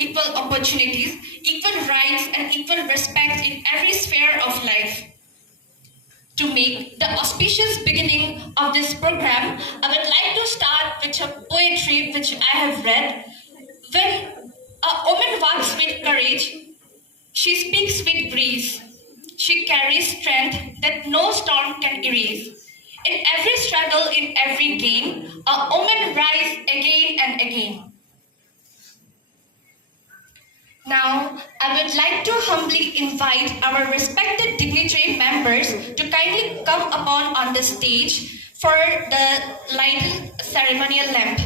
and equal opportunities, equal rights, and equal respect in every sphere of life. To make the auspicious beginning of this program, I would like to start with a poetry which I have read. When a woman walks with courage, she speaks with grace. She carries strength that no storm can erase. In every struggle, in every gain, a woman rises again and again. Now, I would like to humbly invite our respected dignitary members to kindly come upon on the stage for the lighting ceremonial lamp.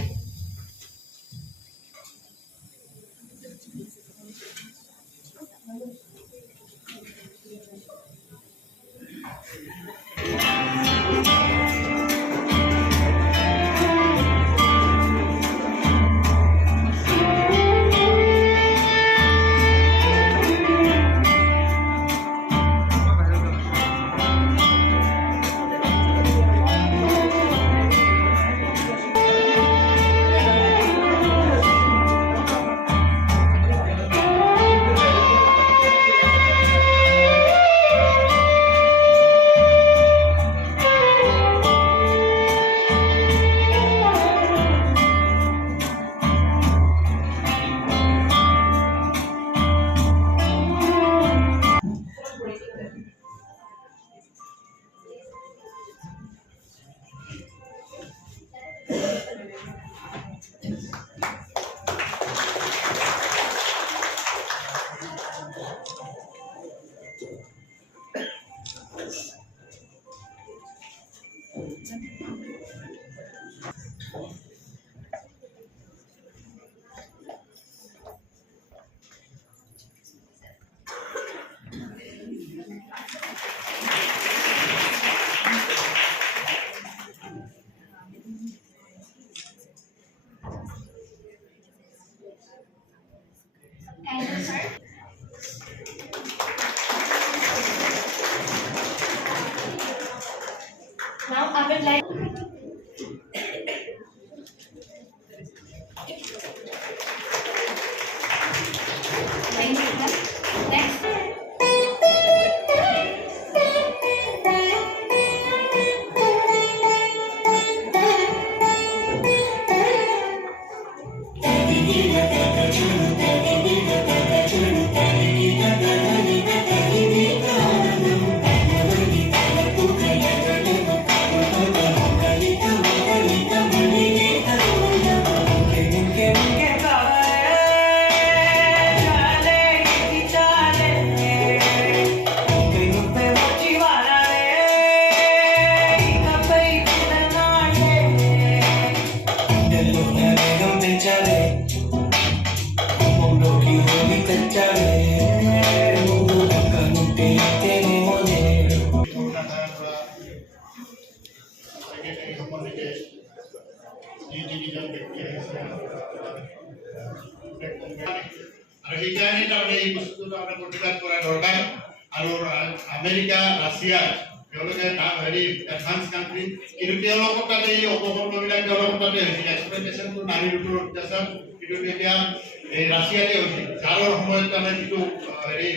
Thank you, sir. Now I would like. Thank you, sir. Next. সেইকাৰণে তাৰমানে এই বস্তুটো তাৰমানে প্ৰতিবাদ কৰা দৰকাৰ আৰু America Russia তেওঁলোকে হেৰি এডভান্স কাণ্ট্ৰি কিন্তু তেওঁলোকৰ তাতে এই অপকৰ্মবিলাক তেওঁলোকৰ তাতে হৈছিল এক্সপ্লইটেশ্যনটো নাৰীৰ ওপৰত অত্যাচাৰ কিন্তু তেতিয়া এই ৰাছিয়াতে হৈছিল যাৰৰ সময়ত তাৰমানে যিটো হেৰি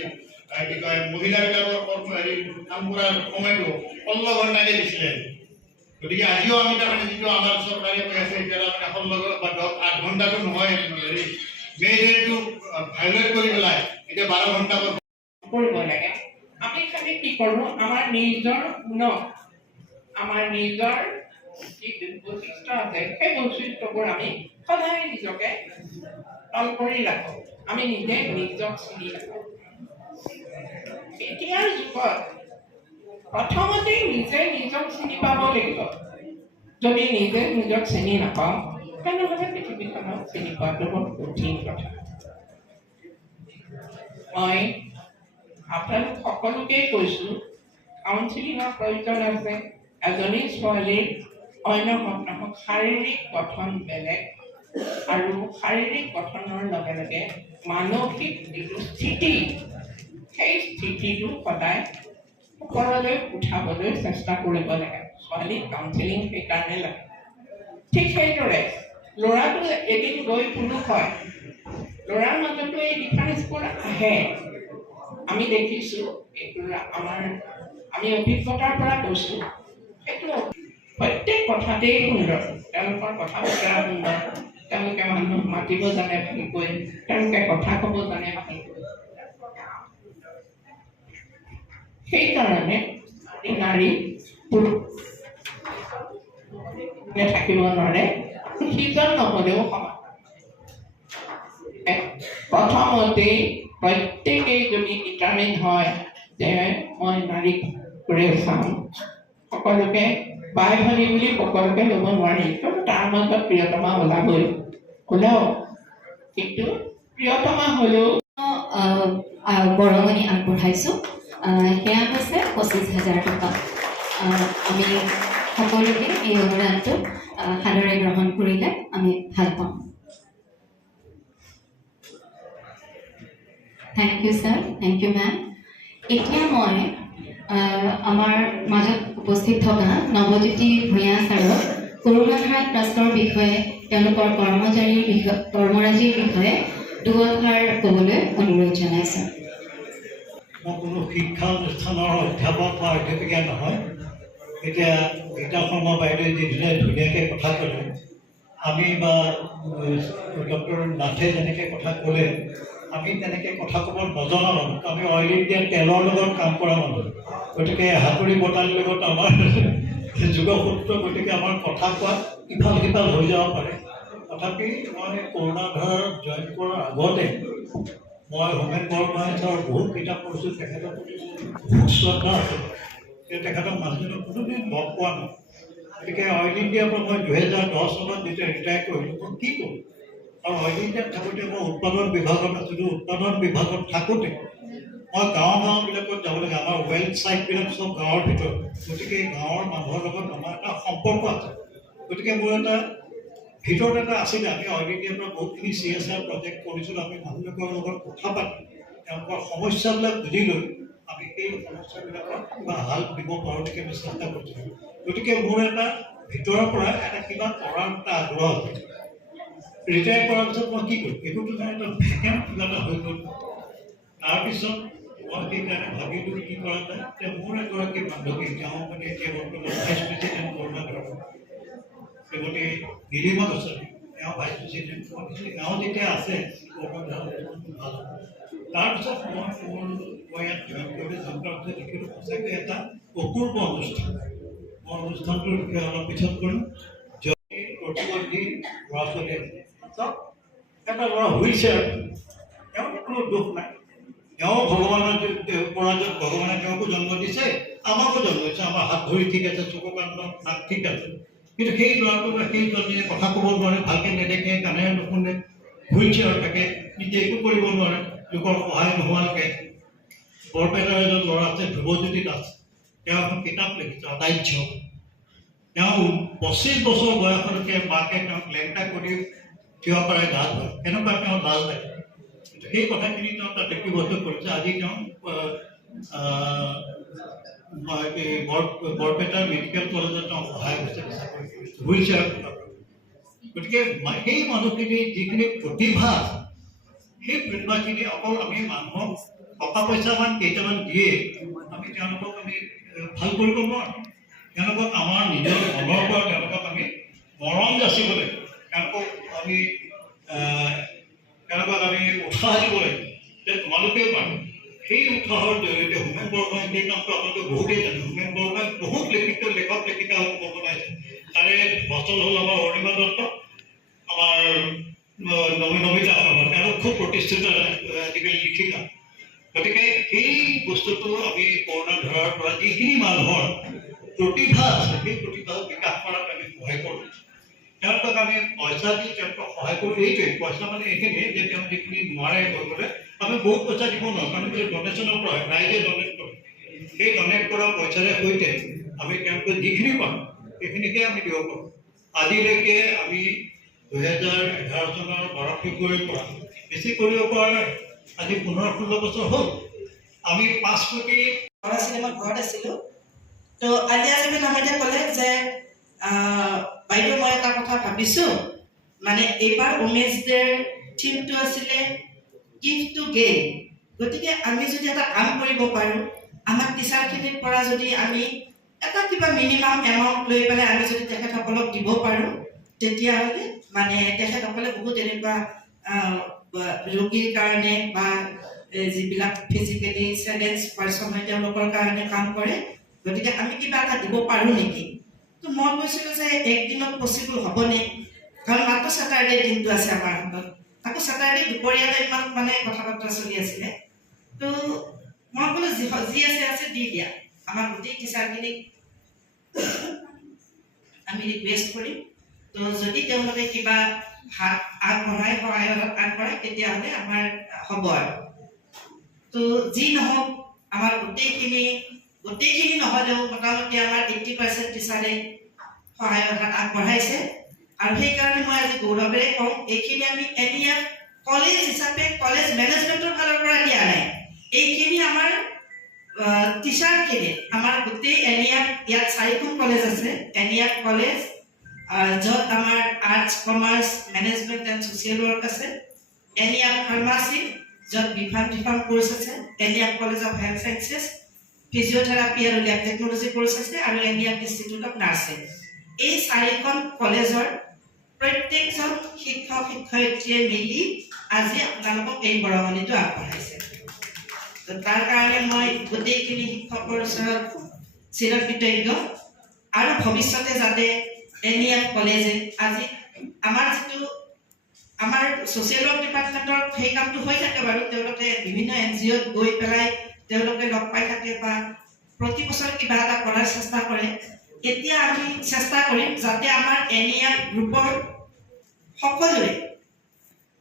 কি কয় মহিলাবিলাকৰ কৰ্ম হেৰি কাম কৰাৰ সময়টো 16 ঘণ্টাকে দিছিলে গতিকে আজিও আমি তাৰমানে যিটো আমাৰ চৰকাৰে কৈ আছে এতিয়া তাৰমানে 16 বা 8 ঘণ্টাটো নহয় হেৰি মেইডেটো ভাইলেট কৰি পেলাই এতিয়া 12 ঘণ্টা কৰিব লাগে আমি খালি কি কৰোঁ আমাৰ নিজৰ আমাৰ নিজৰ যি বৈশিষ্ট্য আছে সেই বৈশিষ্ট্যবোৰ আমি সদায় নিজকে তল কৰি ৰাখোঁ আমি নিজে নিজক চিনি ৰাখোঁ এতিয়াৰ যুগত প্ৰথমতে নিজে নিজক চিনি পাব লাগিব যদি নিজে নিজক চিনি নাপাওঁ তেনেহ'লে পৃথিৱীখনক চিনি পোৱাটো বহুত কঠিন কথা মই আপোনালোক সকলোকেই কৈছোঁ কাউন্সিলিঙৰ প্ৰয়োজন আছে এজনী ছোৱালীৰ অন্য নহওক শাৰীৰিক গঠন বেলেগ আৰু শাৰীৰিক গঠনৰ লগে লগে মানসিক যিটো স্থিতি সেই স্থিতিটো সদায় ওপৰলৈ উঠাবলৈ চেষ্টা কৰিব লাগে ছোৱালীক কাউন্সিলিং সেইকাৰণে লাগে ঠিক সেইদৰে ল'ৰাটো এদিন গৈ কোনো কয় ল'ৰাৰ মাজতো এই ডিফাৰেঞ্চবোৰ আহে আমি দেখিছোঁ এইটো আমি অভিজ্ঞতাৰ পৰা কৈছোঁ সেইটো প্ৰত্যেক কথাতেই সুন্দৰ তেওঁলোকৰ কথা বতৰা সুন্দৰ তেওঁলোকে মানুহক মাতিব জানে ভালকৈ তেওঁলোকে কথা ক'ব জানে ভালকৈ সেইকাৰণে নাৰী পুৰুষ থাকিব নোৱাৰে সিজন নহ'লেও সমান প্ৰথমতেই প্ৰত্যেকেই যদি ডিটাৰমিন হয় যে মই নাৰীক চাম সকলোকে বাই ভনী বুলি সকলোকে ল'ব নোৱাৰি কিন্তু তাৰ মাজত প্ৰিয়তমা ওলাবই ওলাও কিন্তু প্ৰিয়তমা হ'লেও বৰঙণি আগবঢ়াইছোঁ সেয়া হৈছে 25,000 টকা আমি সকলোকে এই অনুদানটো সাদৰে গ্ৰহণ কৰিলে আমি ভাল পাম thank you sir thank you ma'am এতিয়া মই আমাৰ মাজত উপস্থিত থকা নৱজ্যোতি ভূঞা ছাৰক কৰোণাধাৰা ট্ৰাষ্টৰ বিষয়ে তেওঁলোকৰ কৰ্মৰাজিৰ বিষয়ে দুআষাৰ ক'বলৈ অনুৰোধ জনাইছোঁ মই কোনো শিক্ষা অনুষ্ঠানৰ অধ্যাপক বা অধ্যাপিকা নহয় এতিয়া গীতা শৰ্মা বাইদেৱে যিদিনে ধুনীয়াকৈ কথা ক'লে আমি বা ডক্টৰ নাথে যেনেকৈ কথা ক'লে আমি তেনেকৈ কথা ক'ব নজনা মানুহ আমি অইল ইণ্ডিয়া তেলৰ লগত কাম কৰা মানুহ গতিকে হাতুৰী বটালিৰ লগত আমাৰ যোগসূত্ৰ গতিকে আমাৰ কথা কোৱা ইফাল সিফাল হৈ যাব পাৰে তথাপি মই কৰোণাধাৰ জইন কৰাৰ আগতে মই হোমেন বৰগোহাঁই ছাৰৰ বহুত কিতাপ পঢ়িছোঁ তেখেতৰ প্ৰতি বহুত শ্ৰদ্ধা আছে তেখেতক মানুহজনক কোনোদিন লগ পোৱা নাই গতিকে অইল ইণ্ডিয়াৰ পৰা মই 2010 চনত যেতিয়া ৰিটায়াৰ কৰিলোঁ মই কি কৰোঁ আৰু অইল ইণ্ডিয়াত থাকোঁতে মই উৎপাদন বিভাগত আছিলোঁ উৎপাদন বিভাগত থাকোঁতে মই গাঁওবিলাকত যাব লাগে আমাৰ ৱেলথ চাইটবিলাক চব গাঁৱৰ ভিতৰত গতিকে গাঁৱৰ মানুহৰ লগত আমাৰ এটা সম্পৰ্ক আছে গতিকে মোৰ এটা ভিতৰত এটা আছিলে আমি অইল ইণ্ডিয়াৰ পৰা বহুতখিনি CSR প্ৰজেক্ট কৰিছিলোঁ আমি মানুহবিলাকৰ লগত কথা পাতি তেওঁলোকৰ সমস্যাবিলাক বুজি লৈ আমি এই সমস্যাবিলাকৰ কিবা হাল দিব পাৰোঁ নেকি আমি চেষ্টা কৰিছিলোঁ গতিকে মোৰ এটা ভিতৰৰ পৰা এটা কিবা কৰাৰ এটা আগ্ৰহ আছে ৰিটায়াৰ কৰাৰ পিছত মই কি কৰিম এইটোতো এটা ভেকেণ্ট কিবা এটা হৈ গ'ল তাৰপিছত মই সেইকাৰণে ভাবিলোঁ কি কৰা যায় যে মোৰ এগৰাকী বান্ধৱী তেওঁ মানে এতিয়া বৰ্তমান ভাইচ প্ৰেচিডেণ্ট কৰোণাধাৰ শ্ৰীমতী নীলিমা গোস্বামী তেওঁ ভাইচ প্ৰেচিডেণ্ট তেওঁ যেতিয়া আছে ভাল তাৰপিছত মই ইয়াত জইন কৰিবলৈ জইন কৰাৰ পিছত দেখিলোঁ সঁচাকৈ এটা অপূৰ্ব অনুষ্ঠান মই অনুষ্ঠানটোৰ বিষয়ে অলপ পিছত কৰিম যদি প্ৰতিবন্ধী ল'ৰা ছোৱালী চাওক এটা ল'ৰা হুইল চেয়াৰ তেওঁৰ কোনো দুখ নাই তেওঁ ভগৱানৰ পৰা ভগৱানে তেওঁকো জন্ম দিছে আমাকো জন্ম দিছে আমাৰ হাত ভৰি ঠিক আছে চকু কাণ নাক ঠিক আছে কিন্তু সেই ল'ৰাটো বা সেই ছোৱালীয়ে কথা ক'ব নোৱাৰে ভালকৈ নেদেখে কাণেৰে নুশুনে হুইল চেয়াৰত থাকে নিজে একো কৰিব নোৱাৰে লোকৰ সহায় নোহোৱাকৈ বৰপেটাৰ এজন ল'ৰা আছে ধ্ৰুৱজ্যোতি দাস তেওঁ এখন কিতাপ লিখিছে অদাহ্য তেওঁ 25 বছৰ বয়সলৈকে মাকে তেওঁক লেংটা কৰি থিয় কৰাই গা ধুৱায় এনেকুৱা তেওঁ লাজ লাগে সেই কথাখিনি তেওঁ তাত লিপিবদ্ধ কৰিছে আজি তেওঁ বৰপেটাৰ মেডিকেল কলেজত তেওঁ সহায় হৈছে হুইল চেয়াৰ গতিকে সেই মানুহখিনি যিখিনি প্ৰতিভা সেই প্ৰতিভাখিনি অকল আমি মানুহক টকা পইচামান কেইটামান দিয়ে আমি তেওঁলোকক আমি ভাল কৰিব নোৱাৰোঁ তেওঁলোকক আমাৰ নিজৰ মনৰ পৰা তেওঁলোকক আমি মৰম যাচিব লাগিব তেওঁলোকক আমি উৎসাহ দিব লাগিব যে তোমালোকেও পাৰোঁ সেই উৎসাহৰ জৰিয়তে হোমেন বৰগোহাঁই সেই নামটো আপোনালোকে বহুতেই জানে হোমেন বৰগোহাঁই বহুত লেখক লেখিকাসকল বনাইছে তাৰে বচল হ'ল আমাৰ অৰুণিমা দত্ত আমাৰ নমিতা শৰ্মা তেওঁ খুব প্ৰতিষ্ঠিত আজিকালি লিখিকা গতিকে সেই বস্তুটো আমি কৰোণাধাৰাৰ পৰা যিখিনি মানুহৰ প্ৰতিভা আছে সেই প্ৰতিভা বিকাশ কৰাত আমি সহায় কৰোঁ তেওঁলোকক আমি পইচা দি তেওঁলোকক সহায় কৰোঁ এইটোৱে পইচা মানে এইখিনি যে তেওঁ যিখিনি নোৱাৰে কৰিবলৈ আমি বহুত পইচা দিব নোৱাৰোঁ কাৰণ ডনেশ্যনৰ পৰা ৰাইজে ডনেট কৰে সেই ডনেট কৰা পইচাৰে সৈতে আমি তেওঁলোকে যিখিনি পাওঁ সেইখিনিকে আমি দিব পাৰোঁ আজিলৈকে আমি 2011 চনৰ 12 ফেব্ৰুৱাৰীৰ পৰা বেছি কৰিব পৰা নাই আজি 15-16 বছৰ হ'ল আমি 5 কোটি আছিলে মই ঘৰত আছিলোঁ তো আলিয়া জুবিন আহমেদে ক'লে যে বাইদেউ মই এটা কথা ভাবিছোঁ মানে এইবাৰ উমেন্স ডেৰ থিমটো আছিলে গিভ টু গেইন। গতিকে আমি যদি এটা কাম কৰিব পাৰোঁ, আমাৰ টিচাৰখিনিৰ পৰা যদি আমি এটা কিবা মিনিমাম এমাউণ্ট লৈ পেলাই আমি যদি তেখেতসকলক দিব পাৰোঁ, তেতিয়াহ'লে মানে তেখেতসকলে বহুত এনেকুৱা ৰোগীৰ কাৰণে বা যিবিলাক ফিজিকেলি চেলেঞ্জ পাৰ্চন হয় তেওঁলোকৰ কাৰণে কাম কৰে। গতিকে আমি কিবা এটা দিব পাৰোঁ নেকি? তো মই কৈছিলোঁ যে একদিনত পচিবল হ'বনে, কাৰণ মাত্ৰ ছেটাৰডে দিনটো আছে আমাৰ হাতত, আকৌ ছেটাৰডে দুপৰীয়া টাইমত মানে কথা বতৰা চলি আছিলে। তো মই ক'লো যি আছে দি দিয়া। আমাৰ গোটেই টিচাৰখিনিক আমি ৰিকুৱেষ্ট কৰিম। তো যদি তেওঁলোকে কিবা হাত আগবঢ়াই সহায়ত আগবঢ়ায় তেতিয়াহ'লে আমাৰ হ'ব আৰু। তো যি নহওক আমাৰ গোটেইখিনি নহ'লেও মোটামুটি আমাৰ 80% টিচাৰে সহায়ত আগবঢ়াইছে। আৰু সেইকাৰণে মই আজি গৌৰৱেৰে কওঁ, এইখিনি আমি NEF কলেজ হিচাপে কলেজ মেনেজমেণ্টৰ ফালৰ পৰা দিয়া নাই, এইখিনি আমাৰ টিচাৰখিনি, আমাৰ গোটেই NEF ইয়াত 4খন কলেজ আছে। NEF কলেজ য'ত আমাৰ arts, commerce, management and social work আছে। NEF ফাৰ্মাচী য'ত বিফাৰ্ম কোৰ্চ আছে। NEF college of health sciences, physiotherapy আৰু লেব টেকন'লজি কোৰ্চ আছে, আৰু NEF ইনষ্টিটিউট অফ নাৰ্ছিং। এই 4খন কলেজৰ প্ৰত্যেকজন শিক্ষক শিক্ষয়িত্ৰীয়ে মিলি আজি আপোনালোকক এই বৰঙণিটো আগবঢ়াইছে। তাৰ কাৰণে মই গোটেইখিনি শিক্ষকৰ ওচৰত চিৰকৃতজ্ঞ। আৰু ভৱিষ্যতে যাতে NEF কলেজে আজি আমাৰ যিটো আমাৰ ছ'চিয়েল ৱৰ্ক ডিপাৰ্টমেণ্টৰ সেই কামটো হৈ থাকে বাৰু, তেওঁলোকে বিভিন্ন NGOত গৈ পেলাই তেওঁলোকে লগ পাই থাকে বা প্ৰতি বছৰ কিবা এটা কৰাৰ চেষ্টা কৰে। এতিয়া আমি চেষ্টা কৰিম যাতে আমাৰ NEF গ্ৰুপৰ সকলোৰে,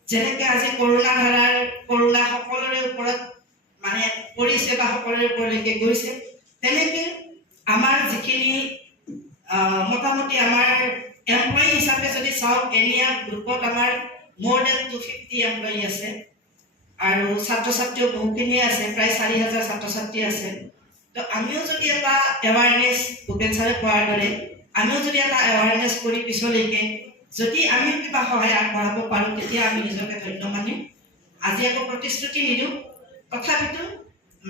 যেনেকৈ আজি কৰোণা সকলোৰে ওপৰত মানে পৰিছে বা সকলোৰে ওপৰলৈকে গৈছে, তেনেকৈ আমাৰ যিখিনি মোটামুটি আমাৰ এমপ্লয়ী হিচাপে যদি চাওঁ, NEF গ্ৰুপত আমাৰ more than 250 এমপ্লয়ী আছে, আৰু ছাত্ৰ ছাত্ৰীও বহুখিনিয়ে আছে, প্ৰায় 4000 ছাত্ৰ ছাত্ৰী আছে। তো আমিও যদি এটা এৱাৰনেছ, ভূপেন ছাৰে কোৱাৰ দৰে আমিও যদি এটা এৱাৰনেছ কৰি পিছলৈকে যদি আমি কিবা সহায় আগবঢ়াব পাৰোঁ, তেতিয়া আমি নিজকে ধন্য মানিম। আজি আকৌ প্ৰতিশ্ৰুতি নিদিওঁ, তথাপিতো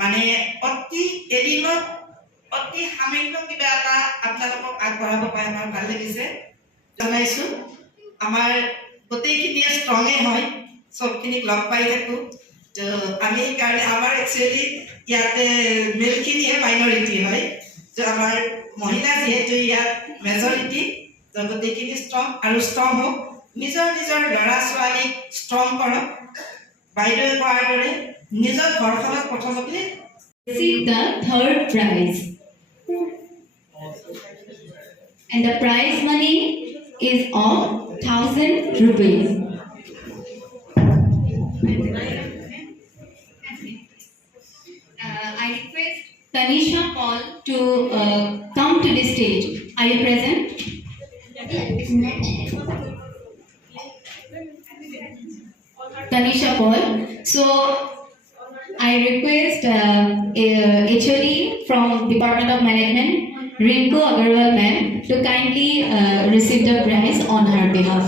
মানে এদিনত অতি সামান্য কিবা এটা আপোনালোকক আগবঢ়াব পাই আমাৰ ভাল লাগিছে। জনাইছোঁ আমাৰ গোটেইখিনিয়ে ষ্ট্ৰঙে হয়, চবখিনিক লগ পাই থাকোঁ। তো আমি সেইকাৰণে আমাৰ একচুৱেলি ইয়াতে মেলখিনিয়ে মাইনৰিটি হয়, তো আমাৰ মহিলা যিহেতু ইয়াত মেজৰিটি, তো গোটেইখিনি ষ্ট্ৰং আৰু ষ্ট্ৰং হওক। নিজৰ ল'ৰা ছোৱালীক ষ্ট্ৰং কৰক। বাইদেৱে কোৱাৰ দৰে নিজৰ ঘৰখনত প্ৰথমতে Receive the third prize. And the prize money is of 1000 rupees. I request Tanisha Paul to come to the stage. Are you present? Tanisha Paul. So I request HOD from Department of Management, Rinku Agarwal ma'am, to kindly receive the prize on her behalf.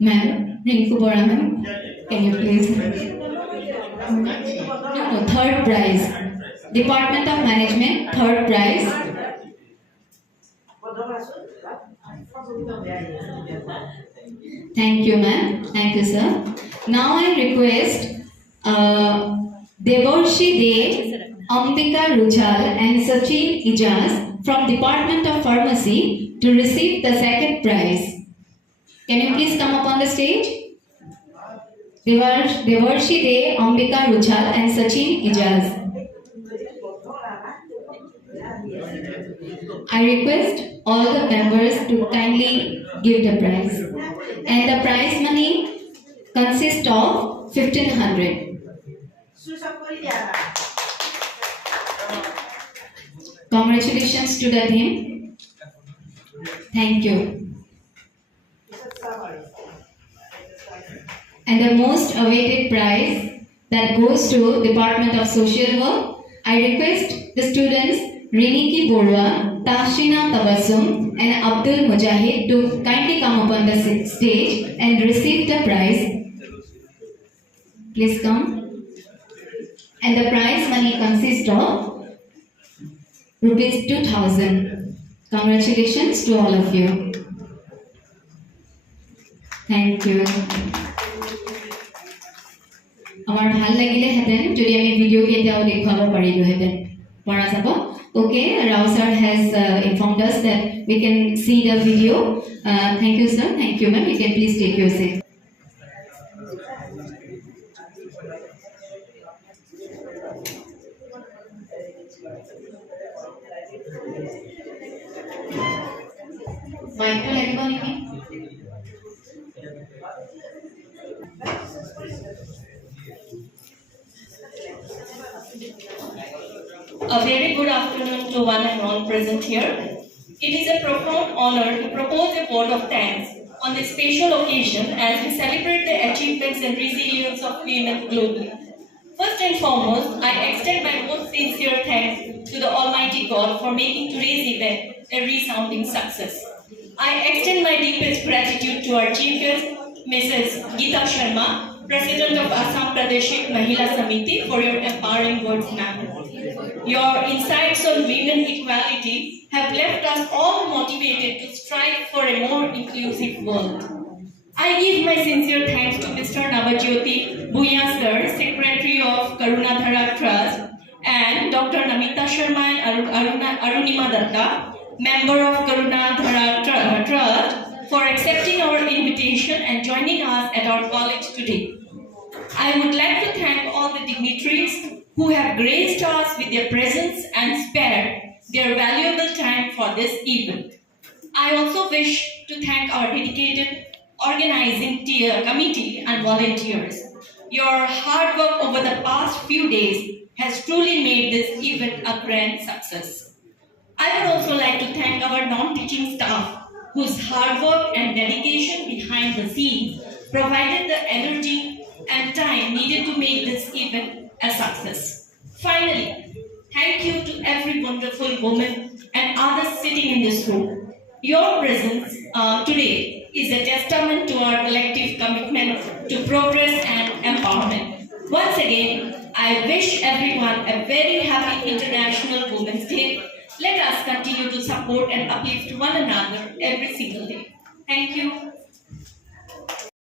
Ma'am, Rinku Bora ma'am, can you please? No, third prize. Department of Management, third prize. Thank you, ma'am. Thank you, sir. Now I request Devorshi De, Ambika Ruchal and Sachin Ijaz from Department of Pharmacy to receive the second prize. Can you please come up on the stage? Devorshi De, Ambika Ruchal and Sachin Ijaz. I request all the members to kindly give the prize. And the prize money consists of 1500. Congratulations to the team. Thank you. And the most awaited prize that goes to Department of Social Work. I request the students Riniki Borua, Tashina Tabassum and Abdul Mujahid to kindly come upon the stage and receive the prize. Please come. And the prize money consists of rupees 2,000. Congratulations to all of you. Thank you. Amar bhal lagile heten jodi ami video ketao dekhwabo parilu heten para jabo. Okay, Rao sir has informed us that we can see the video. Thank you sir, thank you ma'am. You can please take your seat. Mic to lagibo niki? A very good afternoon to one and all present here. It is a profound honor to propose a vote of thanks on this special occasion as we celebrate the achievements and resilience of women globally. First and foremost, I extend my most sincere thanks to the Almighty God for making today's event a resounding success. I extend my deepest gratitude to our chief guest, Mrs. Geeta Sharma, President of Assam Pradeshik Mahila Samiti, for your empowering words, ma'am. Your insights on women equality have left us all motivated to strive for a more inclusive world. I give my sincere thanks to Mr. Navajyoti Bhuiyan sir, Secretary of Karunadhara Trust, and Dr. Namita Sharma and Arunima Datta, member of Karunadhara Trust, for accepting our invitation and joining us at our college today. I would like to thank all the dignitaries who have graced us with their presence and spared their valuable time for this event. I also wish to thank our dedicated organizing committee and volunteers. Your hard work over the past few days has truly made this event a grand success. I would also like to thank our non-teaching staff whose hard work and dedication behind the scenes provided the energy and time needed to make this event a success. Finally, thank you to every wonderful woman and others sitting in this room. Your presence today is a testament to our collective commitment to progress and empowerment. Once again, I wish everyone a very happy International Women's Day. Let us continue to support and uplift one another every single day. Thank you.